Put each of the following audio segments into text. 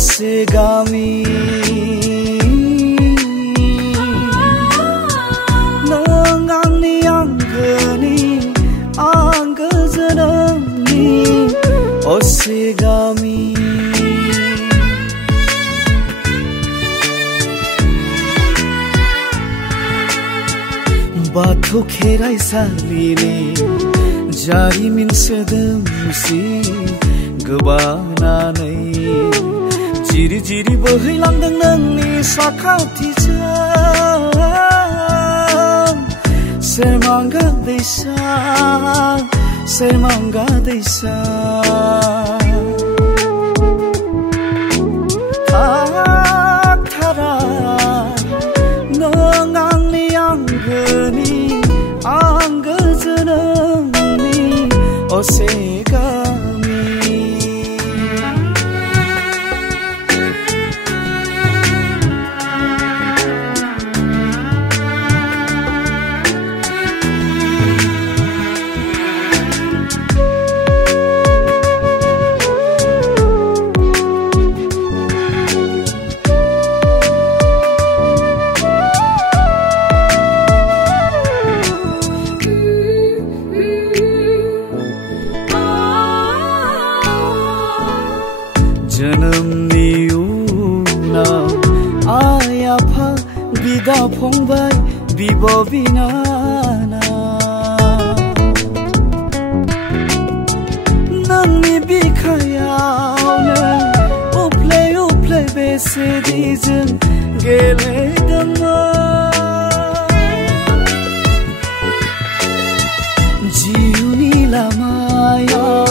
어세가미 넌 니 안그니 안그저는니 어세가미 बाथौ खेराइ सालिने जारिमिन सोदोमसि गोबानानै जिरि जिरि बोहैलांदों नोंनि साखाथिजों सेरमांगा दैसा थारा नों आंनि आंगोनि आंगोजोनोंनि असेगामि जोनोमनि उनाव आइ आफा बिदा फंबाय बिब' बिनानाव नोंनि बिखायावनो उफ्ले उफ्ले बेसेदिजों गेलेदोंमोन जिउनि लामायाव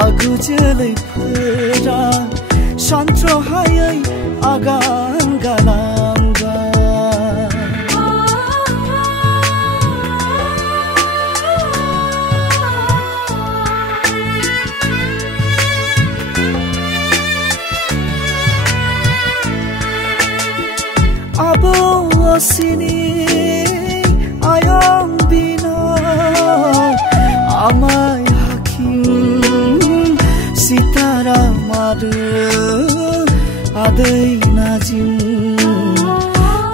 आगु जोलैफोरा सानथ्र'हायै आगान गालांबाय आबौ असिनि आयं बिनाव आमाय सिताराम आदै नाजिम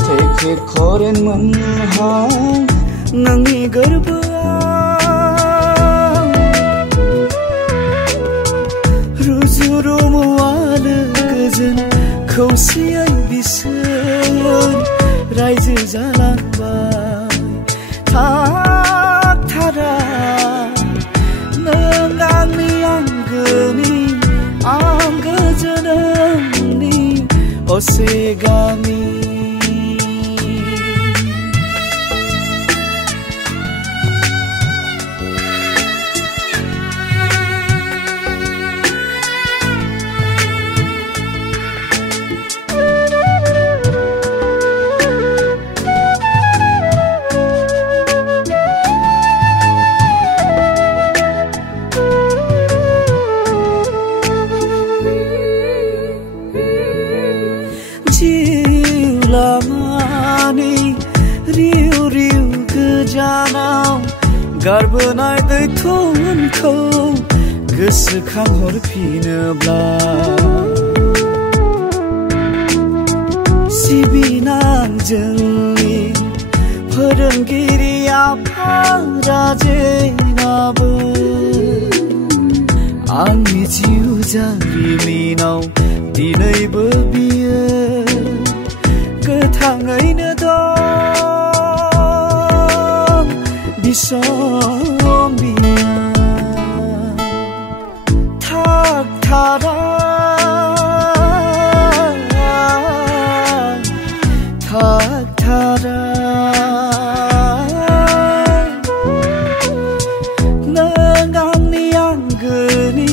थेखे खरेन मोनहां नोंनि गोरबोआव रुजु रुमुआ लोगोजों खौसेयै बिसोर रायजो जालांबाय थारा नों आंनि आंगोनि आंगोजोनोंनि असेगामि रिउ रिउ गोजानाव गारबोनाय दैथुनखौ गोसोखांहरफिनोब्ला सिबिनां जोंनि फोरोंगिरि आफा राजेनाबो आंनि जिउ जारिमिनाव दिनैबो बियो गोथाङैनो दं बिसम्बिया थारा नों आंनि आंगोनि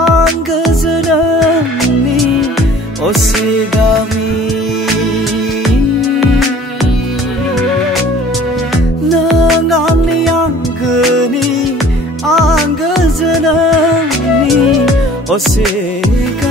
आंगोजोनोंनि असेगामि 어색한